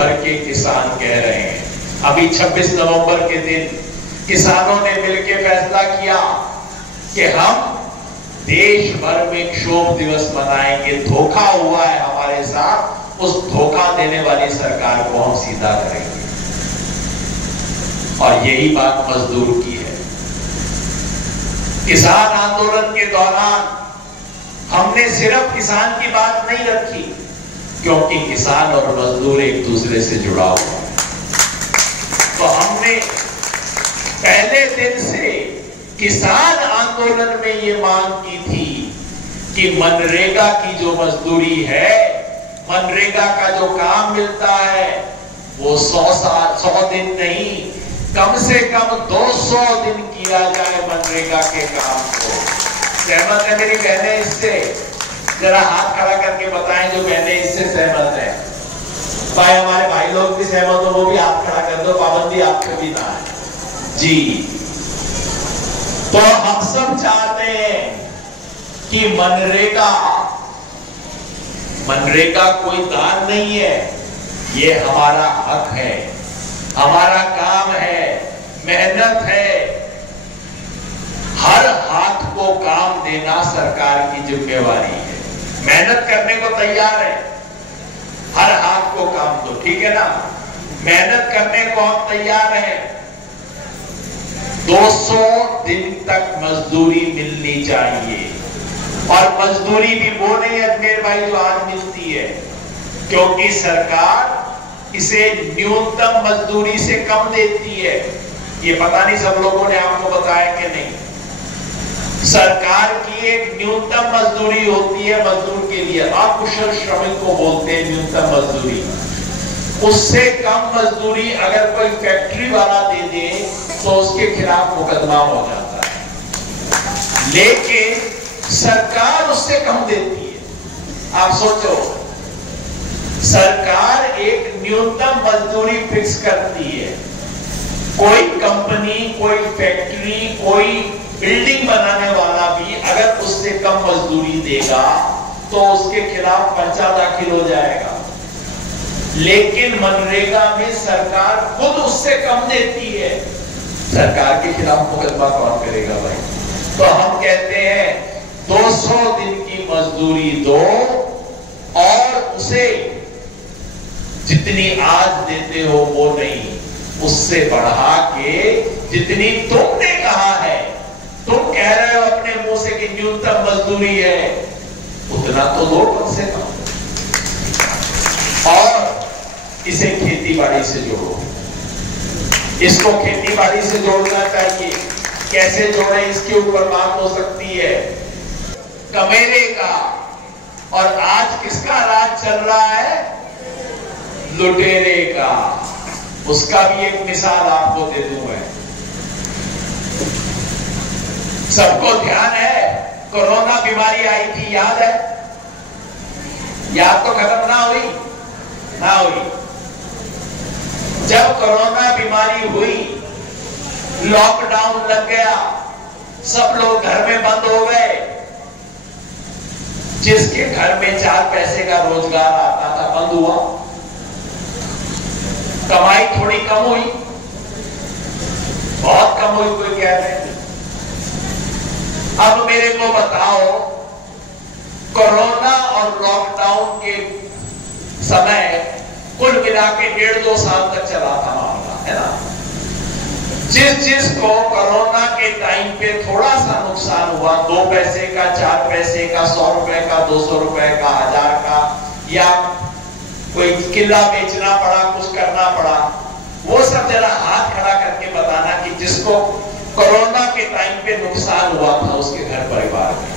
भर के किसान कह रहे हैं। अभी 26 नवंबर के दिन किसानों ने मिलकर फैसला किया कि हम देश भर में क्षोभ दिवस मनाएंगे। धोखा हुआ है हमारे साथ, उस धोखा देने वाली सरकार को हम सीधा करेंगे। और यही बात मजदूर की है। किसान आंदोलन के दौरान हमने सिर्फ किसान की बात नहीं रखी, क्योंकि किसान और मजदूर एक दूसरे से जुड़ा हुआ है। तो हमने पहले दिन से किसान आंदोलन में ये मांग की थी कि मनरेगा की जो मजदूरी है, मनरेगा का जो काम मिलता है, वो 100 दिन नहीं, कम से कम 200 दिन किया जाए मनरेगा के काम को। सहमत है मेरी बहनें इससे? जरा हाथ खड़ा करके बताएं जो बहनें इससे सहमत है। भाई हमारे भाई लोग भी सहमत हो, वो भी हाथ खड़ा कर दो, पाबंदी आपको भी ना है जी। तो हम सब चाहते हैं कि मनरेगा कोई दान नहीं है, ये हमारा हक है, हमारा काम है, मेहनत है। हर हाथ को काम देना सरकार की जिम्मेवारी है। मेहनत करने को तैयार है, हर हाथ को काम दो, ठीक है ना? मेहनत करने को हम तैयार हैं। 200 दिन तक मजदूरी मिलनी चाहिए। और मजदूरी भी वो नहीं अजमेर भाई जो आज मिलती है, क्योंकि सरकार इसे न्यूनतम मजदूरी से कम देती है। ये पता नहीं सब लोगों ने आपको बताया कि नहीं। सरकार की एक न्यूनतम मजदूरी होती है मजदूर के लिए, अकुशल श्रमिक को बोलते हैं न्यूनतम मजदूरी। उससे कम मजदूरी अगर कोई फैक्ट्री वाला दे दे तो उसके खिलाफ मुकदमा हो जाता है, लेकिन सरकार उससे कम देती है। आप सोचो, सरकार एक न्यूनतम मजदूरी फिक्स करती है। कोई कंपनी, कोई फैक्ट्री, कोई बिल्डिंग बनाने वाला भी अगर उससे कम मजदूरी देगा तो उसके खिलाफ पर्चा दाखिल हो जाएगा। लेकिन मनरेगा में सरकार खुद उससे कम देती है, सरकार के खिलाफ मुकदमा कौन करेगा भाई? तो हम कहते हैं 200 दिन की मजदूरी दो और उसे जितनी आज देते हो वो नहीं, उससे बढ़ा के जितनी तुमने कहा है, तुम कह रहे हो अपने मुंह से कि न्यूनतम मजदूरी है, उतना तो दो कम से कम। और इसे खेती बाड़ी से जोड़ो, इसको खेती बाड़ी से जोड़ना चाहिए। कैसे जोड़े, इसके ऊपर बात हो सकती है। कमेरे का, और आज किसका राज चल रहा है? लुटेरे का। उसका भी एक मिसाल आपको दे दूं मैं। सबको ध्यान है, कोरोना बीमारी आई थी, याद है? याद तो खत्म ना हुई? ना हुई। जब कोरोना बीमारी हुई, लॉकडाउन लग गया, सब लोग घर में बंद हो गए। जिसके घर में 4 पैसे का रोजगार आता था बंद हुआ, कमाई थोड़ी कम हुई, बहुत कम हुई, कोई कह रहे हैं। अब मेरे को बताओ, कोरोना और लॉकडाउन के समय कुल मिला के 1.5-2 साल तक चला था मामला, है ना? जिसको कोरोना के टाइम पे थोड़ा सा नुकसान हुआ, 2 पैसे का, 4 पैसे का, 100 रुपए का, 200 रुपए का, 1000 का, या कोई किला बेचना पड़ा, कुछ करना पड़ा, वो सब जरा हाथ खड़ा करके बताना कि जिसको कोरोना के टाइम पे नुकसान हुआ था उसके घर परिवार में।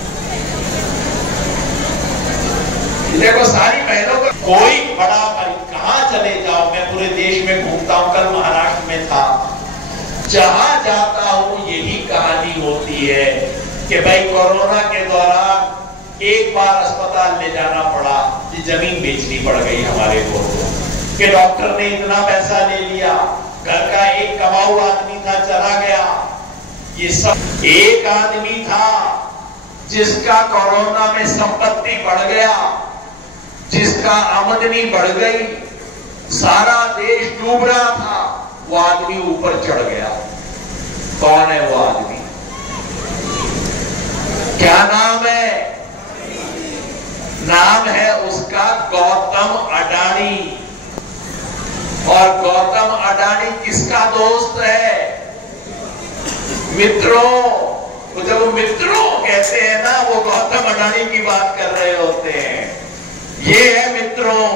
देखो सारी बहनों का कोई बड़ा, कहां चले जाओ, मैं पूरे देश में घूमता हूं, कल महाराष्ट्र में था, जहां जाता हूं यही कहानी होती है कि भाई कोरोना के दौरान एक बार अस्पताल ले जाना पड़ा, जमीन बेचनी पड़ गई हमारे को, कि डॉक्टर ने इतना पैसा ले लिया, घर का एक कमाऊ आदमी था चला गया। ये सब एक आदमी था जिसका कोरोना में संपत्ति बढ़ गया, जिसका आमदनी बढ़ गई, सारा देश डूब रहा था, वो आदमी ऊपर चढ़ गया। कौन है वो आदमी? क्या नाम है? नाम है उसका गौतम अडानी। और गौतम अडानी किसका दोस्त है? मित्रों। तो जब वो मित्रों कहते हैं ना, वो गौतम अडानी की बात कर रहे होते हैं। ये है मित्रों,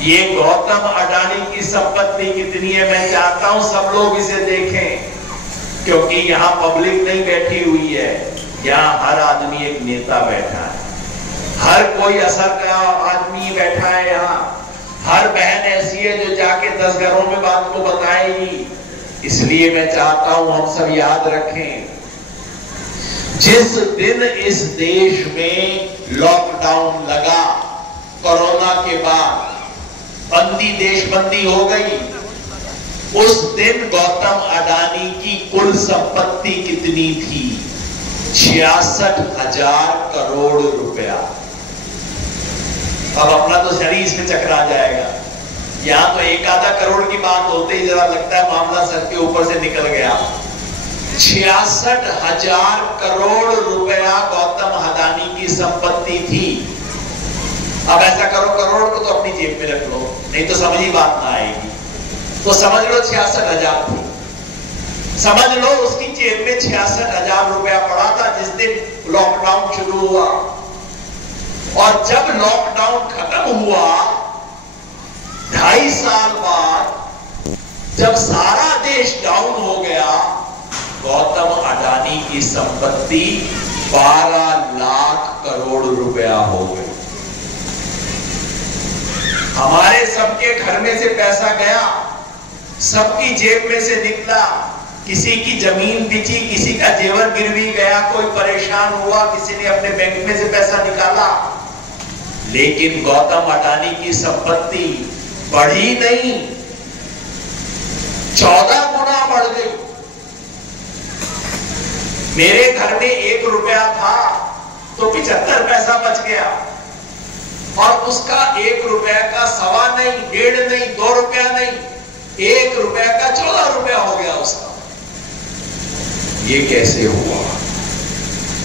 ये गौतम अडानी की संपत्ति कितनी है मैं चाहता हूं सब लोग इसे देखें, क्योंकि यहां पब्लिक नहीं बैठी हुई है, यहां हर आदमी एक नेता बैठा है, हर कोई असर का आदमी बैठा है, यहां हर बहन ऐसी है जो जाके 10 घरों में बात को बताएगी। इसलिए मैं चाहता हूं हम सब याद रखें, जिस दिन इस देश में लॉकडाउन लगा, कोरोना के बाद देशबंदी हो गई, उस दिन गौतम अडानी की कुल संपत्ति कितनी थी? 66,000 करोड़ रुपया। अब अपना तो शरीर इसमें चकरा जाएगा। यहां तो 1-आधा करोड़ की बात होते ही जरा लगता है मामला सर के ऊपर से निकल गया। 66,000 करोड़ रुपया गौतम अडानी की संपत्ति थी। अब ऐसा करो, करोड़ को तो अपनी जेब में रख लो, नहीं तो समझ ही बात ना आएगी। तो समझ लो 66,000 थी। समझ लो उसकी जेब में 66,000 रुपया पड़ा था जिस दिन लॉकडाउन शुरू हुआ। और जब लॉकडाउन खत्म हुआ 2.5 साल बाद, जब सारा देश डाउन हो गया, गौतम अडानी की संपत्ति 12 लाख करोड़ रुपया हो गई। हमारे सबके घर में से पैसा गया, सबकी जेब में से निकला, किसी की जमीन बिकी, किसी का जेवर गिरवी गया, कोई परेशान हुआ, किसी ने अपने बैंक में से पैसा निकाला, लेकिन गौतम अडानी की संपत्ति बढ़ी नहीं, 14 गुना बढ़ गई। मेरे घर में 1 रुपया था तो 75 पैसा बच गया, और उसका 1 रुपया का 1.25 नहीं, 1.5 नहीं, 2 रुपया नहीं, 1 रुपया का 14 रुपया हो गया उसका। ये कैसे हुआ?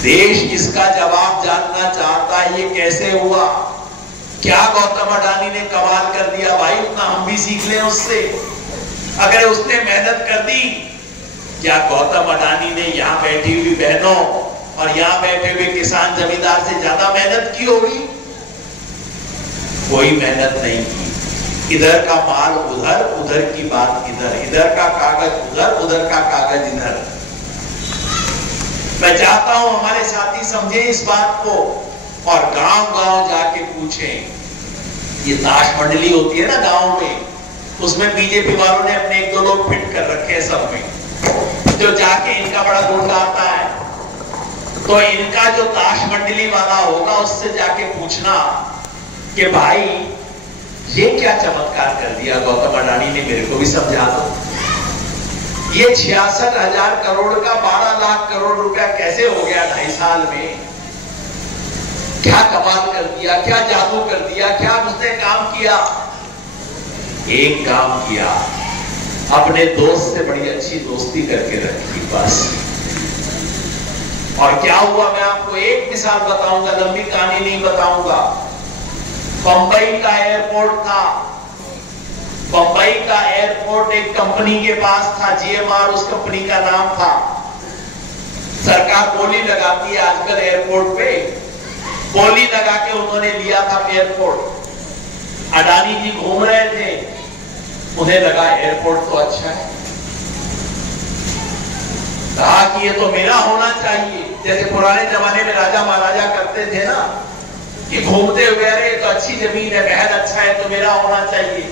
देश इसका जवाब जानना चाहता है, ये कैसे हुआ? क्या गौतम अडानी ने कमाल कर दिया भाई? उतना हम भी सीख लें उससे। अगर उसने मेहनत कर दी, क्या गौतम अडानी ने यहां बैठी हुई बहनों और यहां बैठे हुए किसान जमींदार से ज्यादा मेहनत की होगी? कोई मेहनत नहीं की। इधर का माल उधर, उधर की बात इधर, इधर का कागज उधर, उधर का कागज इधर। मैं चाहता हूं हमारे साथी समझे इस बात को और गांव-गांव जाके पूछें। ये ताश मंडली होती है ना गांव में, उसमें बीजेपी वालों ने अपने 1-2 लोग फिट कर रखे हैं सब में, जो जाके इनका बड़ा गुंडा आता है, तो इनका जो ताश मंडली वाला होगा उससे जाके पूछना कि भाई ये क्या चमत्कार कर दिया गौतम अडानी ने, मेरे को भी समझा दो। ये 66,000 करोड़ का 12 लाख करोड़ रुपया कैसे हो गया 2.5 साल में? क्या कमाल कर दिया, क्या जादू कर दिया, क्या उसने काम किया? एक काम किया, अपने दोस्त से बड़ी अच्छी दोस्ती करके रखी बस। और क्या हुआ मैं आपको एक मिसाल बताऊंगा, लंबी कहानी नहीं बताऊंगा। बंबई का एयरपोर्ट था, बंबई का एयरपोर्ट एक कंपनी के पास था, GMR उस कंपनी का नाम था। सरकार बोली लगाती है आजकल एयरपोर्ट पे, बोली लगा के उन्होंने लिया था एयरपोर्ट। अडानी जी घूम रहे थे, उन्हें लगा एयरपोर्ट तो अच्छा है, कहा कि ये तो मेरा होना चाहिए। जैसे पुराने जमाने में राजा महाराजा करते थे ना, कि घूमते हुए अरे तो अच्छी जमीन है, महल अच्छा है तो मेरा होना चाहिए।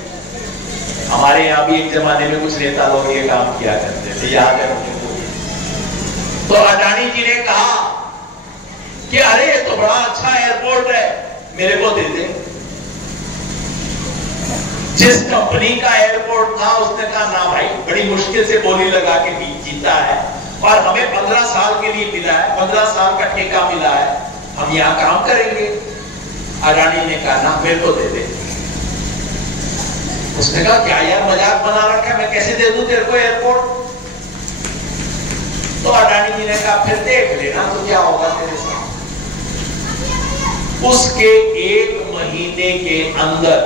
हमारे यहाँ भी एक जमाने में कुछ नेता लोग ये काम किया करते थे, याद है मुझे। तो अडानी जी ने कहा कि अरे ये तो बड़ा अच्छा एयरपोर्ट है, मेरे को दे दे। जिस कंपनी का एयरपोर्ट था उसने कहा ना भाई, बड़ी मुश्किल से बोली लगा के जीता है और हमें 15 साल के लिए मिला है, 15 साल का ठेका मिला है, हम यहां काम करेंगे। अडानी ने कहा ना, मेरे को दे दे। उसने कहा क्या यार मजाक बना रखा है, मैं कैसे दे दूं तेरे को एयरपोर्ट। तो अडानी जी ने कहा फिर देख लेना तो क्या होगा तेरे साथ। उसके 1 महीने के अंदर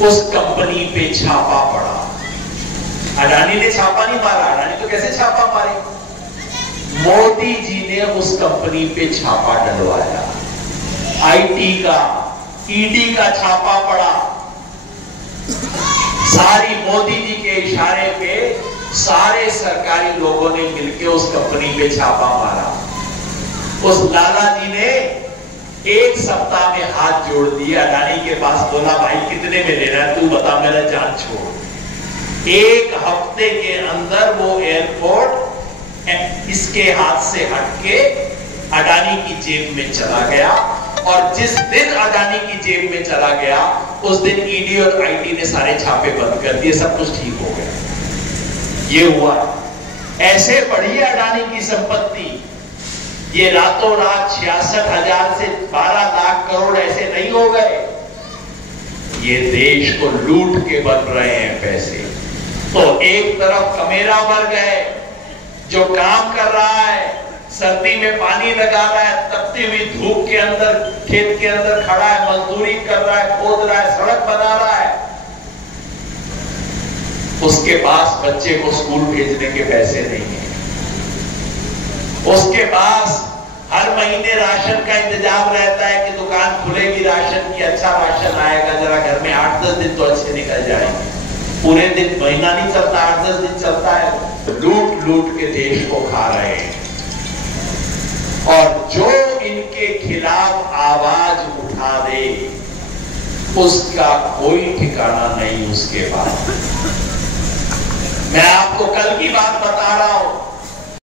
उस कंपनी पे छापा पड़ा। अडानी ने छापा नहीं मारा, अडानी तो कैसे छापा मारे, मोदी जी ने उस कंपनी पे छापा डलवाया। आईटी का, ईडी का छापा पड़ा। सारी मोदी जी के इशारे पे सारे सरकारी लोगों ने मिलकर उस कंपनी पे छापा मारा। उस लाला जी ने 1 सप्ताह में हाथ जोड़ दिए अडानी के पास, बोला भाई कितने में लेना है तू बता, मेरा जान छोड़। 1 हफ्ते के अंदर वो एयरपोर्ट इसके हाथ से हटके अडानी की जेब में चला गया। और जिस दिन अडानी की जेब में चला गया उस दिन ईडी और आईटी ने सारे छापे बंद कर दिए, सब कुछ ठीक हो गया। ये हुआ, ऐसे बढ़ी अडानी की संपत्ति। ये रातों रात 66,000 से 12 लाख करोड़ ऐसे नहीं हो गए। ये देश को लूट के बन रहे हैं पैसे। तो एक तरफ कमेरा वर्ग है जो काम कर रहा है, सर्दी में पानी लगा रहा है, तपती हुई धूप के अंदर खेत के अंदर खड़ा है, मजदूरी कर रहा है, खोद रहा है, सड़क बना रहा है। उसके पास बच्चे को स्कूल भेजने के पैसे नहीं है। उसके पास हर महीने राशन का इंतजाम रहता है कि दुकान खुलेगी राशन की, अच्छा राशन आएगा, जरा घर में 8-10 दिन तो अच्छे निकल जाएंगे। पूरे दिन महीना नहीं चलता, 8-10 दिन चलता है। लूट लूट के देश को खा रहे हैं। और जो इनके खिलाफ आवाज उठा दे उसका कोई ठिकाना नहीं उसके बाद। मैं आपको कल की बात बता रहा हूं।